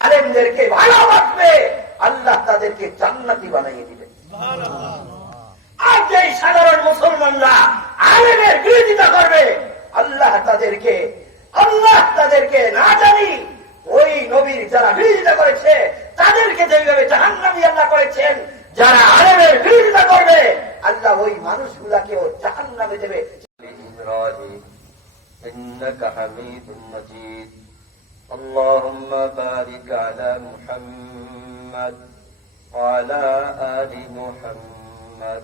আলেমদেরকে ভালোবাসবে আল্লাহ তাদেরকে জান্নাতি বানিয়ে দিবে আর যে সাধারণ মুসলমানরা আলেমের বিরোধিতা করবে আল্লাহ তাদেরকে আল্লাহ তাদেরকে না জানি ওই নবীর যারা বিরোধিতা করেছে তাদেরকে যেভাবে জাহান্নামি আল্লাহ করেছেন যারা আলেমের বিরোধিতা করবে আল্লাহ ওই মানুষগুলাকেও জাহান্নামে দেবে إبراهيم إنك حميد مجيد اللهم بارك على محمد وعلى آل محمد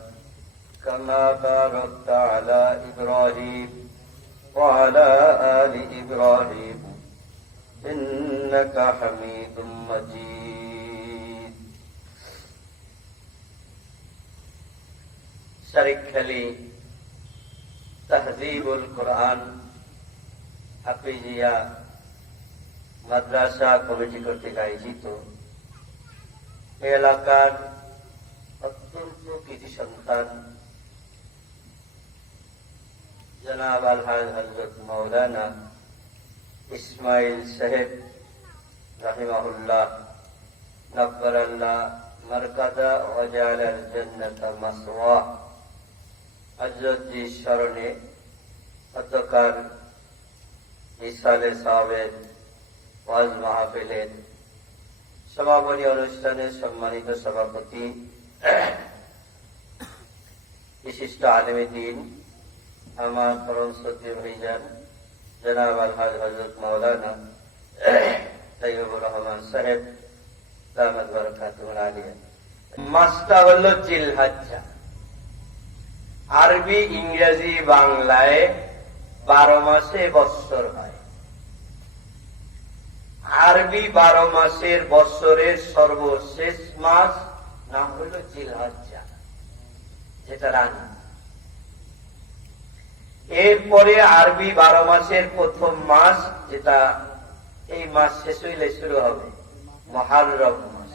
كما باركت على إبراهيم وعلى آل إبراهيم. إنك حميد مجيد. شرك لي تهذيب القرآن حفظيا মাদ্রাসা, কমিটি কর্তৃক আয়োজিত। এলাকার অত্যন্ত কৃতি সন্তান জনাব আলহাজ হজরত মৌলানা ইসমাইল সাহেব রাহিমাহুল্লাহ। নব্বর আল্লাহ মরকাদা ওয়াজাল জান্নাত ওয়াজ মাহফিলের সমাপনী অনুষ্ঠানের সম্মানিত সভাপতি, বিশিষ্ট আলমী দিন, আমার পরম সত্যি ভাইজান, জনাব আলহাজ হজরত মৌলানা তাইবুর রহমান সাহেব দামাদ বরকাতুল আলিয়া মাসটা হলো জিলহাজ্জা। আরবি, ইংরেজি, বাংলায় বারো মাসে বৎসর হয়। আরবি বারো মাসের বৎসরের সর্বশেষ মাস নাম হল জিলহজ্জা, যেটা রানী। এরপরে আরবি বারো মাসের প্রথম মাস, যেটা এই মাস শেষ হইলে শুরু হবে, মহারম মাস।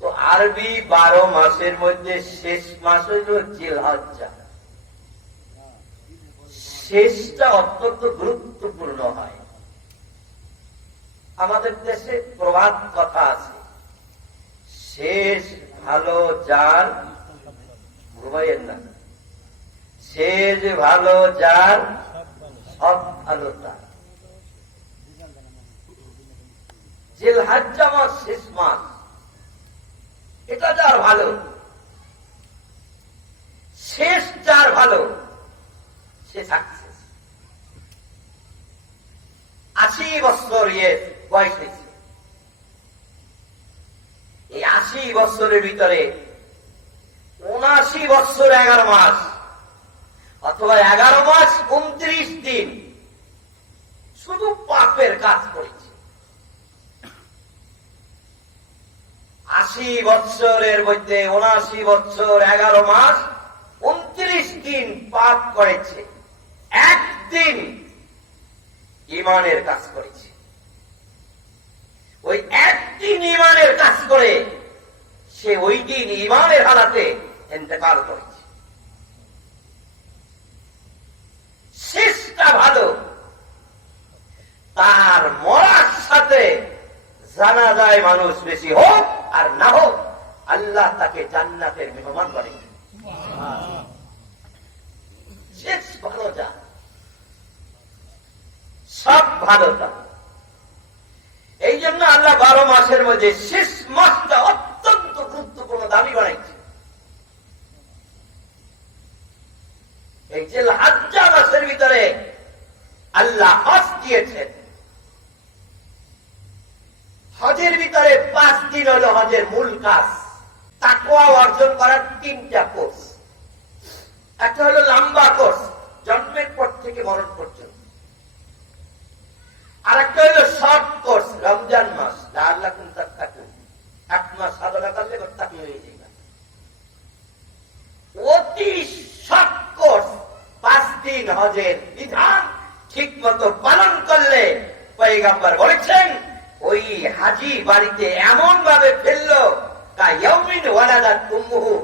তো আরবি বারো মাসের মধ্যে শেষ মাস হইল জিলহজ্জা। শেষটা অত্যন্ত গুরুত্বপূর্ণ হয়। আমাদের দেশে প্রবাদ কথা আছে। শেষ ভালো যার ঘুমাইয়েন না। শেষ ভালো যার সব ভালো তার। জিলহাজ্জা মাস শেষ মাস। এটা যার ভালো? শেষ যার ভালো? সে সাকসেস আশি বছর ইয়ে বয়স হয়েছে এই আশি বছরের ভিতরে উনাশি বছর এগারো মাস, অথবা এগারো মাস উনত্রিশ দিন, শুধু পাপের কাজ করেছে। আশি বৎসরের মধ্যে উনাশি বৎসর এগারো মাস, উনত্রিশ দিন পাপ করেছে। একদিন ইমানের কাজ করেছে। ওই একটি ইমানের কাজ করে সে ওই দিন ইমানের হালাতে এতেকাল করেছে। শেষটা ভালো। তার মরার সাথে জানা যায় মানুষ বেশি হোক আর না হোক, আল্লাহ তাকে জান্নাতের মেহমান করে শেষ ভালো যা সব ভালো যা এই জন্য আল্লাহ বারো মাসের মধ্যে শেষ মাসটা অত্যন্ত গুরুত্বপূর্ণ দাবি বানাইছে। এই যে হাজ্জা মাসের ভিতরে আল্লাহ হজ দিয়েছেন। হজের ভিতরে পাঁচ দিন হল হজের মূল কাজ। তাকুয়া অর্জন করার তিনটা কোর্স। একটা হলো লম্বা কোর্স, জন্মের পর থেকে মরণ পর্যন্ত। আর একটা হলো শর্ট কোর্স রমজান মাস আল্লাহ থাকুন এক মাস সাধনা করলে তাকে হয়ে যাবে অতি শর্ট পাঁচ দিন হজের বিধান ঠিক মতো পালন করলে পয়গাম্বার বলেছেন, ওই হাজি বাড়িতে এমন ভাবে ফেলল, তা ইয়মিন ওয়ালাদাত উম্মুহু,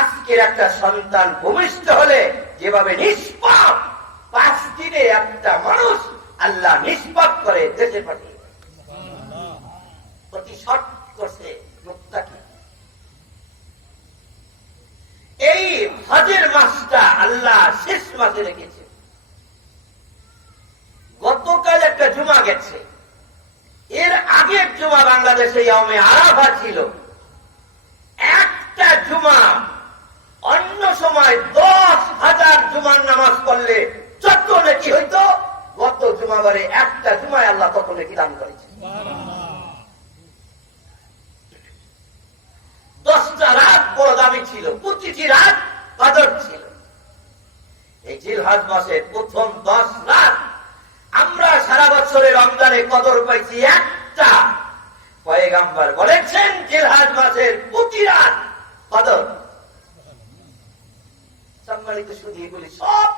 আজকের একটা সন্তান ভূমিষ্ঠ হলে যেভাবে নিষ্পাপ, পাঁচ দিনে একটা মানুষ আল্লাহ নিষ্পাপ করে দেশে পাঠিয়ে। শর্ট করছে মুক্তাকে এই হজের মাসটা আল্লাহ শেষ মাসে রেখেছে। গতকাল একটা জুমা গেছে। এর আগের জুমা বাংলাদেশে ইয়মে আরাফা ছিল। একটা জুমা অন্য সময় দশ হাজার জুমার নামাজ করলে চোদ্দ নাকি হইত, গত জুমাবারে একটা জুমায় আল্লাহ তত নাকি দান করে। জিলহাজ মাসের প্রথম দশ রাত আমরা সারা বছরে রমজানে কদর পাইছি একটা। পয়গাম্বার বলেছেন, জিলহাজ মাসের প্রতি রাত কদর। সম্মানিত শুধু এগুলি সব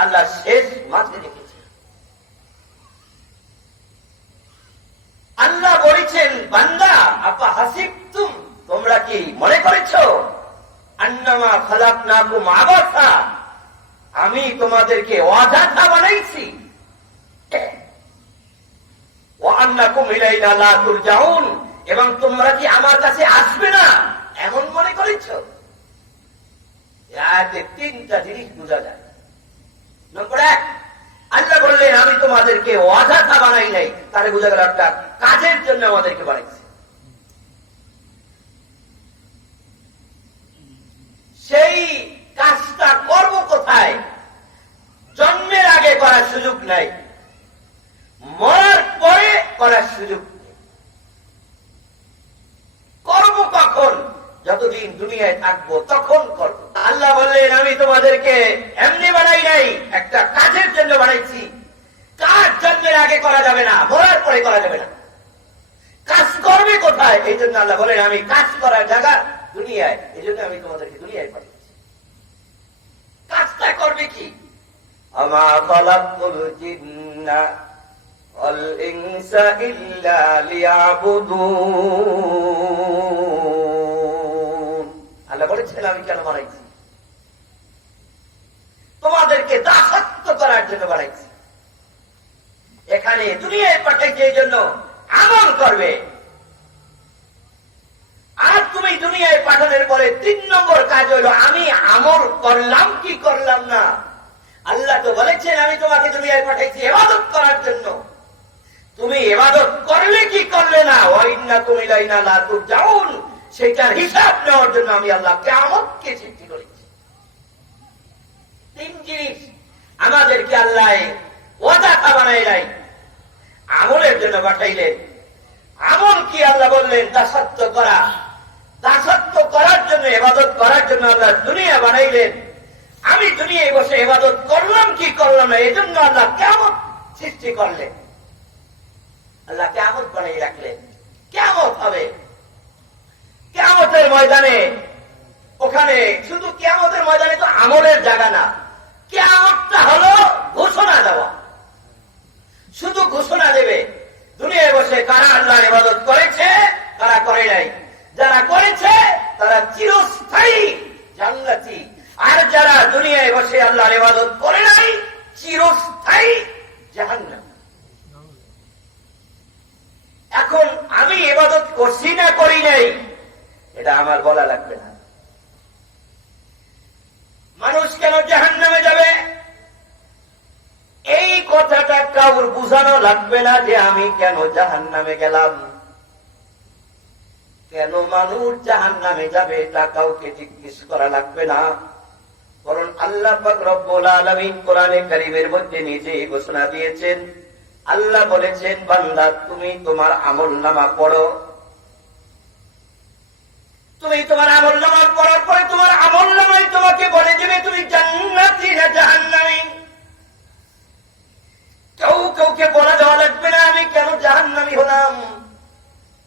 আল্লাহ শেষ মাঝে রেখেছে আল্লাহ বলেছেন, বান্দা, আপা হাসিক তুম তোমরা কি মনে করেছ? আন্নামা খালাক নাকুম আবাসা। আমি তোমাদেরকে অযাথা বানাইছি। এবং তোমরা কি আমার কাছে আসবে না? এমন মনে করেছ? তিনটা জিনিস বোঝা যায়। নম্বর এক, আল্লাহ বললেন, আমি তোমাদেরকে অযথা বানাই নাই। তাহলে বোঝা গেল একটা কাজের জন্য আমাদেরকে বানাইছে। সেই কাজটা করব কোথায়? জন্মের আগে করার সুযোগ নাই। মরার পরে করার সুযোগ করব কখন? যতদিন দুনিয়ায় থাকব তখন করব। আল্লাহ বললেন, আমি তোমাদেরকে এমনি বানাই নাই, একটা কাজের জন্য বানাইছি। কাজ জন্মের আগে করা যাবে না, মরার পরে করা যাবে না। কাজ করবে কোথায়? এই জন্য আল্লাহ বলেন আমি কাজ করার জায়গা দুনিয়ায়, এই জন্য আমি তোমাদেরকে দুনিয়ায় পাঠিয়েছি। কাজটা করবে কি? আমা কেন বানাইছি? তোমাদেরকে দাসত্ব করার জন্য বানাইছি। এখানে দুনিয়ায় পাঠাইছে, এই জন্য আমল করবে। আর তুমি দুনিয়ায় পাঠানোর পরে তিন নম্বর কাজ হলো, আমি আমল করলাম কি করলাম না? আল্লাহ তো বলেছেন, আমি তোমাকে দুনিয়ায় পাঠাইছি এবাদত করার জন্য। তুমি এবাদত করলে কি করলে না? ওয়াইন্না তুমি লাইনা লাতুর যাউন সেটার হিসাব নেওয়ার জন্য আমি আল্লাহ কেমনকে সৃষ্টি করেছি। তিন জিনিস আমাদেরকে আল্লাহ ওয়াদাতা বানাই নাই আমলের জন্য পাঠাইলেন। আমল কি আল্লাহ বললেন? দাসত্ব করা। দাসত্ব করার জন্য, এবাদত করার জন্য আল্লাহ দুনিয়া বানাইলেন। আমি দুনিয়ায় বসে এবাদত করলাম, কি করলাম না এই জন্য আল্লাহ কেমন সৃষ্টি করলেন। আল্লাহ কেমন বানিয়ে রাখলেন। কেমন হবে। কেমতের ময়দানে, ওখানে শুধু কেমতের ময়দানে তো আমলের জায়গা না কেমতটা হলো ঘোষণা দেওয়া। শুধু ঘোষণা দেবে। দুনিয়ায় বসে কারা আল্লাহ ইবাদত করেছে তারা করে নাই? যারা করেছে, তারা চিরস্থায়ী জান্নাতি। আর যারা দুনিয়ায় বসে আল্লাহ ইবাদত করে নাই, চিরস্থায়ী জাহান্নাম। এখন আমি এবাদত করছি না, করি নাই, এটা আমার বলা লাগবে না। মানুষ কেন জাহান নামে যাবে? এই কথাটা কাউর বুঝানো লাগবে না যে আমি কেন জাহান নামে গেলাম। কেন মানুষ জাহান নামে যাবে এটা কাউকে জিজ্ঞেস করা লাগবে না। কারণ আল্লাহ রব্বুল কোরআনে কারীমের মধ্যে নিজে ঘোষণা দিয়েছেন, আল্লাহ বলেছেন, বান্দা, তুমি তোমার আমল নামা পড়ো। তুমি তোমার আমল নামা পড়ার পরে তোমার আমল নামাই তোমাকে বলে দেবে, তুমি জান্নাতি না জাহান্নামী কেউ কাউকে বলা দেওয়া লাগবে না আমি কেন জাহান্নামী হলাম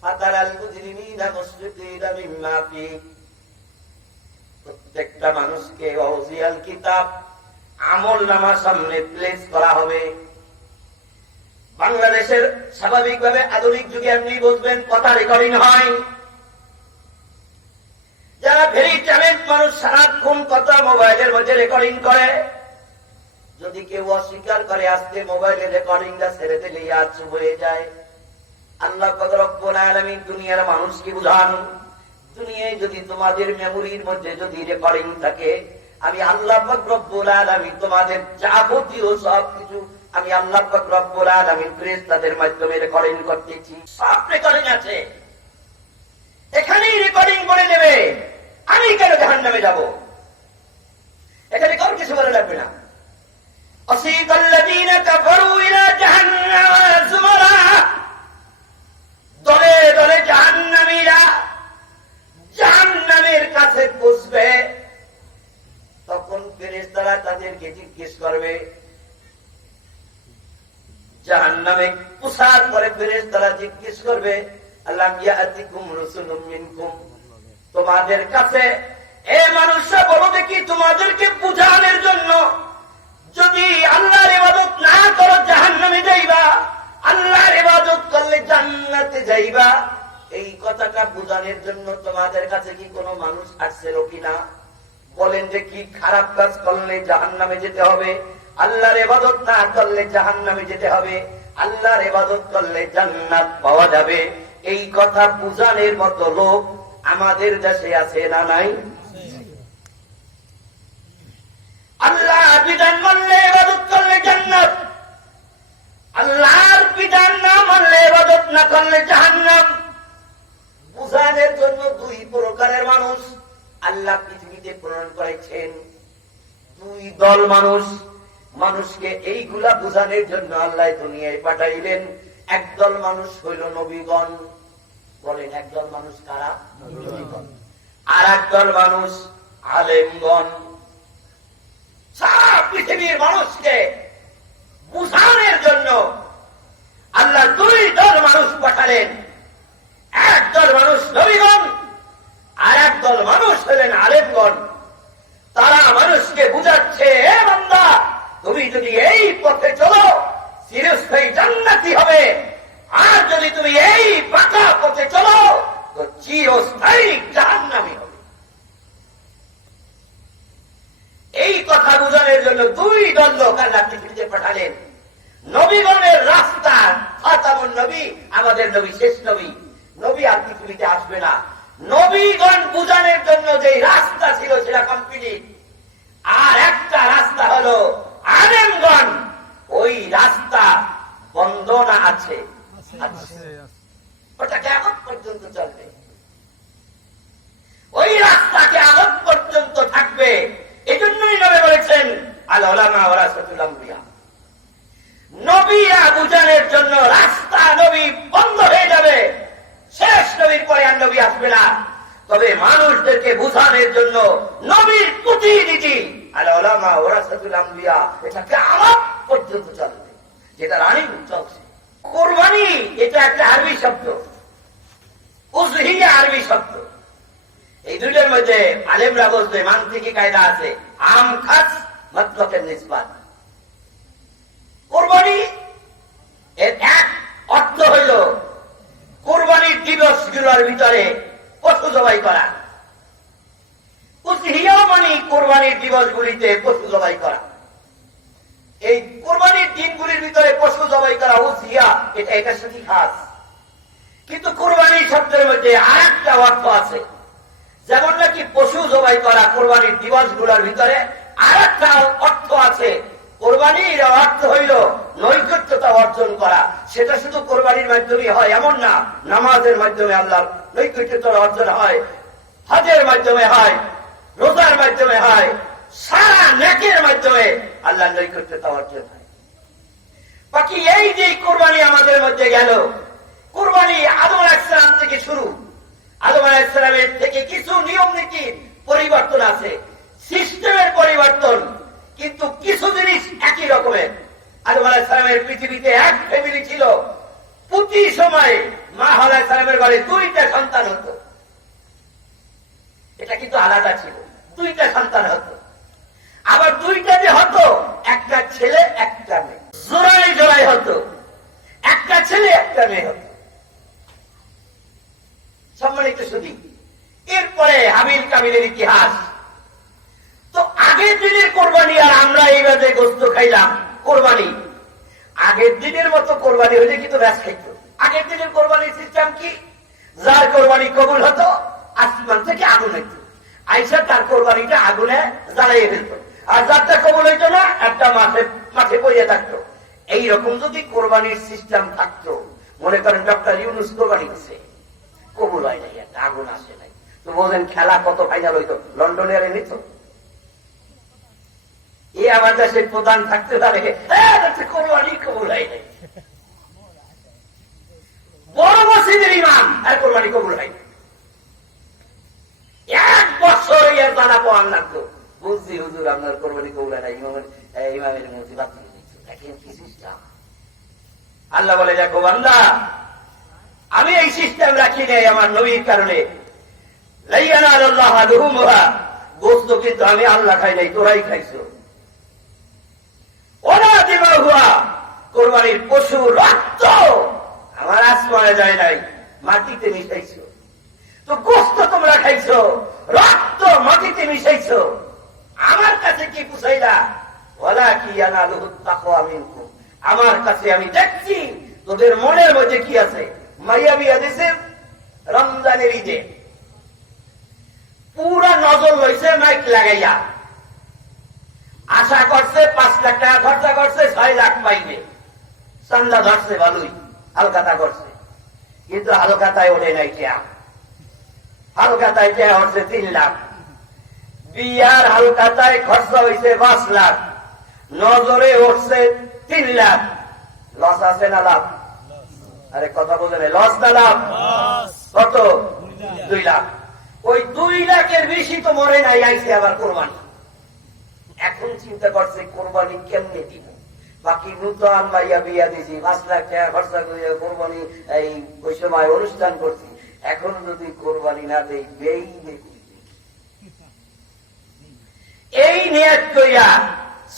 ফাতারাল মুজরিমিনা মুশরিকিনা প্রত্যেকটা মানুষকে অজিয়াল কিতাব, আমল নামার সামনে প্লেস করা হবে। বাংলাদেশের স্বাভাবিকভাবে আধুনিক যুগে এমনি বুঝবেন কথা রেকর্ডিং হয়। যারা ভেরি ট্যালেন্ট মানুষ সারাক্ষণ কথা মোবাইলের মধ্যে রেকর্ডিং করে, যদি কেউ অস্বীকার করে আজকে মোবাইলে রেকর্ডিংটা ছেড়ে দিলে চুপ হয়ে যায়। আল্লাহ কদরব্বুল আলামিন দুনিয়ার মানুষকে বুঝান। দুনিয়ায় যদি তোমাদের মেমোরির মধ্যে যদি রেকর্ডিং থাকে আমি আল্লাহ পাক রব্বুল আলামিন তোমাদের যাবতীয় সব কিছু আমি আল্লাহ পাক রব্বুল আলামিন ফেরেশতাদের মাধ্যমে রেকর্ডিং করতেছি সব রেকর্ডিং আছে এখানেই রেকর্ডিং করে নেবে আমি কেন জাহান্নামে যাব এখানে কারো কিছু বলে লাগবে না أصيب الذين كفروا إلى جهنم زمرا দলে দলে জাহান্নামীরা জাহান্নামের কাছে বসবে তখন ফেরেশতারা তাদেরকে জিজ্ঞেস করবে, জাহান্নামে কুসাদ করে ফেরেশতারা জিজ্ঞেস করবে তোমাদের কাছে এ মানুষরা বলো দেখি তোমাদেরকে বুঝানোর জন্য, যদি আল্লাহর ইবাদত না করো জাহান্নামে যাইবা, আল্লাহর ইবাদত করলে জান্নাতে যাইবা। এই কথাটা বোঝানোর জন্য তোমাদের কাছে কি কোনো মানুষ আসছিল কিনা? বলেন যে কি খারাপ কাজ করলে জাহান্নামে যেতে হবে? আল্লাহর ইবাদত না করলে জাহান্নামে যেতে হবে? আল্লাহর ইবাদত করলে জান্নাত পাওয়া যাবে। এই কথা বুঝানোর মতো লোক আমাদের দেশে আছে না নাই? আল্লাহ বিধান মানলে এবাদত করলে জান্নাত। আল্লাহর বিধান না মানলে এবাদত না করলে জাহান্নাম। বুঝানোর জন্য দুই প্রকারের মানুষ আল্লাহ পৃথিবীতে প্রেরণ করেছেন। দুই দল মানুষ। মানুষকে এইগুলা বুঝানোর জন্য আল্লাহ দুনিয়ায় পাঠাইলেন। একদল মানুষ হইল নবীগণ। বলেন একদল মানুষ কারা? আর একদল মানুষ আলেমগণ। সারা পৃথিবীর মানুষকে বুঝানোর জন্য আল্লাহ দুই দল মানুষ পাঠালেন। একদল মানুষ নবীগণ আর একদল মানুষ হলেন আলেমগণ। তারা মানুষকে বুঝাচ্ছে এ বান্দা, তুমি যদি এই পথে চলো, চিরস্থায়ী জান্নাতি হবে। আর যদি তুমি এই পাকা পথে চলো, তো চিরস্থায়ী জাহান্নামি হবে। এই কথা বোঝানোর জন্য দুই দল লোক আল্লাহ পৃথিবীতে পাঠালেন। নবীগণের রাস্তা নবী, আমাদের নবী, শেষ নবী। নবী আর পৃথিবীতে আসবে না? নবীগণ বুঝানোর জন্য যে রাস্তা ছিল সেটা কমপ্লিট আর একটা রাস্তা হলো আলেমগণ। ওই রাস্তা বন্দনা আছে? আছে। ওটা কেমন পর্যন্ত চলবে? ওই রাস্তা কেমন পর্যন্ত থাকবে? এজন্যই নবী বলেছেন আল ওলামা ওরা সতুলাম্বিয়া নবীরা বুঝানোর জন্য রাস্তা নবী বন্ধ হয়ে যাবে শেষ নবীর পরে আর নবী আসবে না তবে মানুষদেরকে জন্য নবীর প্রতিনিধি। আল ওলামা ওরা সতুলাম্বিয়া এটাকে আমার পর্যন্ত চলবে। যেটা রানী চলছে। কোরবানি, এটা একটা আরবি শব্দ। আরবি শব্দ। এই মধ্যে কায়দা আছে। আম খাস, মতলকের নিষ্পাত কোরবানি, এর এক অর্থ হইল, কোরবানির ভিতরে পশু জবাই করা। কোরবানির দিবসগুলিতে পশু জবাই করা। এই কোরবানির দিনগুলির ভিতরে পশু জবাই করা উজহিয়া এটা এটার সাথে খাস কিন্তু কোরবানি শব্দের মধ্যে আর একটা অর্থ আছে। যেমন নাকি পশু জবাই করা কোরবানির দিবসগুলার ভিতরে আর একটা অর্থ আছে। কোরবানির অর্থ হইল নৈকট্যতা অর্জন করা। সেটা শুধু কোরবানির মাধ্যমে হয়, এমন না। নামাজের মাধ্যমে আল্লাহর নৈকট্যতার অর্জন হয়, হজের মাধ্যমে হয় রোজার মাধ্যমে হয়, সারা নেকের মাধ্যমে আল্লাহ নৈকট্যতা অর্জন হয় বাকি এই যে কোরবানি আমাদের মধ্যে গেল, কোরবানি আদম ইসলাম থেকে শুরু। আদম ইসলামের থেকে কিছু নিয়ম নীতির পরিবর্তন আছে, সিস্টেমের পরিবর্তন, কিন্তু কিছু জিনিস একই রকমের। আদম ইসলামের পৃথিবীতে এক ফ্যামিলি ছিল। প্রতি সময় মা হলা ইসলামের ঘরে দুইটা সন্তান হতো। এটা কিন্তু আলাদা ছিল। দুইটা সন্তান হতো। আবার দুইটা যে হতো, একটা ছেলে, একটা মেয়ে। জোড়াই জোড়াই হতো। একটা ছেলে, একটা মেয়ে হতো। সম্মানিত শুধু এরপরে হাবিল কাবিলের ইতিহাস। তো আগের দিনের কোরবানি আর আমরা এইভাবে গোস্ত খাইলাম, কোরবানি। আগের দিনের মতো কোরবানি হলে কিন্তু ব্যাস খাইত। আগের দিনের কোরবানির সিস্টেম কি? যার কোরবানি কবুল হতো, আসমান থেকে আগুন হইত। আইসা তার কোরবানিটা আগুনে জ্বালাইয়ে ফেলতো। আর যারটা কবল হইতো না, একটা মাঠে মাঠে পড়িয়ে থাকতো। এইরকম যদি কোরবানির সিস্টেম থাকতো, মনে করেন ডক্টর ইউনুস কোরবানি দিচ্ছে কবুল হয় নাই, একটা আগুন আসে নাই। তো বলেন খেলা কত ফাইনাল হইতো? লন্ডনে আর নিত এ আমার দেশের প্রধান থাকতে পারে কোরবানি কবুল হয় নাই। বড় মসজিদের ইমাম, আর কোরবানি কবুল হয় বছর জানা পাওয়ার লাগতো। বুঝছি, হুজুর, আপনার কোরবানি না ইমামের ইমামের মধ্যে কি সিস্টেম আল্লাহ বলে, দেখো বান্দা, আমি এই সিস্টেম রাখি নাই আমার নবীর কারণে। কিন্তু আমি আল্লাহ খাই নাই, তোরাই খাইছো। ওরা দিবা হুয়া কোরবানির পশু রক্ত আমার আসমানে যায় নাই, মাটিতে মিশাইছো। তো গোস্ত তোমরা খাইছো রক্ত মাটিতে মিশাইছো। আমার কাছে কি পুষাইলা ওলা কি আমি আমার কাছে আমি দেখছি, তোদের মনের মধ্যে কি আছে? মাইয়া বিয়া রমজানের ঈদে। পুরা নজর লইছে মাইক লাগাইয়া। আশা করছে পাঁচ লাখ টাকা খরচা করছে, ছয় লাখ পাইবে। চান্দা ধরছে ভালোই হালকাতা করছে। কিন্তু হালকাতায় ওঠে নাই টিয়া হালকাতায় টিয়া হচ্ছে তিন লাখ। বিয়ার হালকাতায় খরচা হয়েছে পাঁচ লাখ। নজরে উঠছে তিন লাখ। লস আছে না লাভ? আরে কথা বোঝেন লস না লাভ? কত? দুই লাখ। ওই দুই লাখের বেশি তো মরে নাই আইসে আবার কোরবানি। এখন চিন্তা করছে কোরবানি কেমনে দিব? বাকি নূতন মাইয়া বিয়া দিছি পাঁচ লাখ টাকা খরচা করে কোরবানি এই ওই সময় অনুষ্ঠান করছি। এখন যদি কোরবানি না দেই বেই এই নিয়ত কইয়া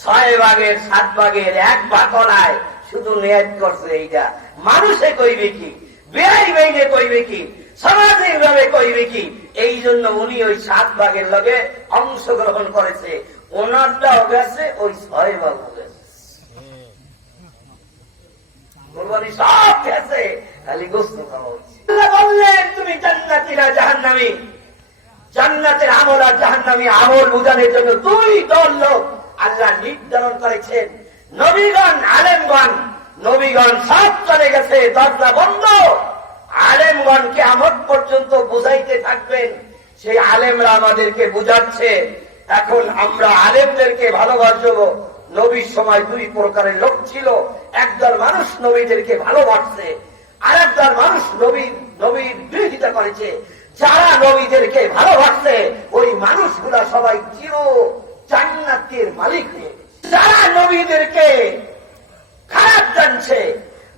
ছয় ভাগের, সাত ভাগের, এক বাকলায় শুধু নিয়ত করছে এইটা। মানুষে কইবে কি? বেআই বেইনে কইবে কি? সামাজিক ভাবে কইবে কি? এই জন্য উনি ওই সাত ভাগের লগে অংশগ্রহণ করেছে। ওনারটাও গেছে, ওই ছয় ভাগ গেছে। কোরবানি সব গেছে। খালি গোস্ত খাওয়া হয়েছে বললেন, তুমি জান্নাতি না জাহান্নামী? জান্নাতের আমল আর জাহান্নামী আমল বোঝানোর জন্য দুই দল লোক আল্লাহ নির্ধারণ করেছেন। নবীগণ, আলেমগণ, নবীগণ সব চলে গেছে, দরজা বন্ধ। আলেমগণকে আমদ পর্যন্ত বুঝাইতে থাকবেন। সেই আলেমরা আমাদেরকে বুঝাচ্ছে। এখন আমরা আলেমদেরকে ভালোবাসবো। নবীর সময় দুই প্রকারের লোক ছিল। একদল মানুষ নবীদেরকে ভালোবাসছে আর একদল মানুষ নবীর নবীর বিরোধিতা করেছে যারা নবীদেরকে ভালোবাসছে, ওই মানুষগুলা সবাই চির জান্নাতের মালিক হয়ে। যারা নবীদেরকে খারাপ জানছে,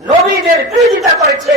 নবীদের বিরোধিতা করেছে